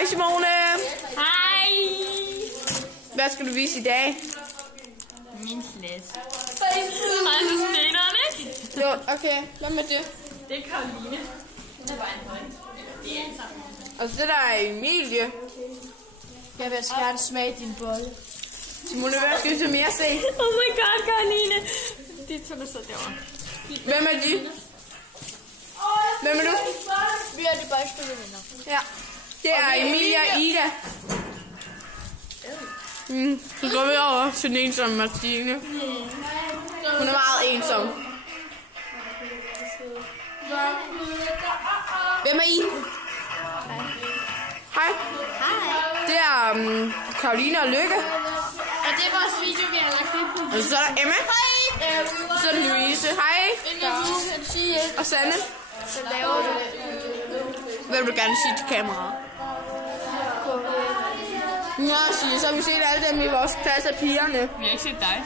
Hej Simone. Hej. Hvad skal du vise i dag? Min klasse. Ej, så steneren, ikke? Jo, okay. Hvad med det? Det er Karoline. Det var en høj. Det er alle sammen. Og så det der er Emilie. Jeg vil gerne smage din bolle. Simone, hvad skal vi så mere se? Oh my god, Karoline. De to, der sidder derovre. Hvem er de? Hvem er du? Vi er de bedste venner. Ja. Det er Emilie og Ida. Så går vi over til den ensomme Martine. Hun er meget ensom. Hvem er I? Hej. Det er Karoline og Lykke. Og det er vores video, vi har lagt ind på. Og så er der Emma. Så er der Louise. Hej. Og Sanne. Så laver du Hvad vil du gerne sige til kameraet? Ja, så har vi set alle dem i vores klasse af pigerne. Vi har ikke set dig.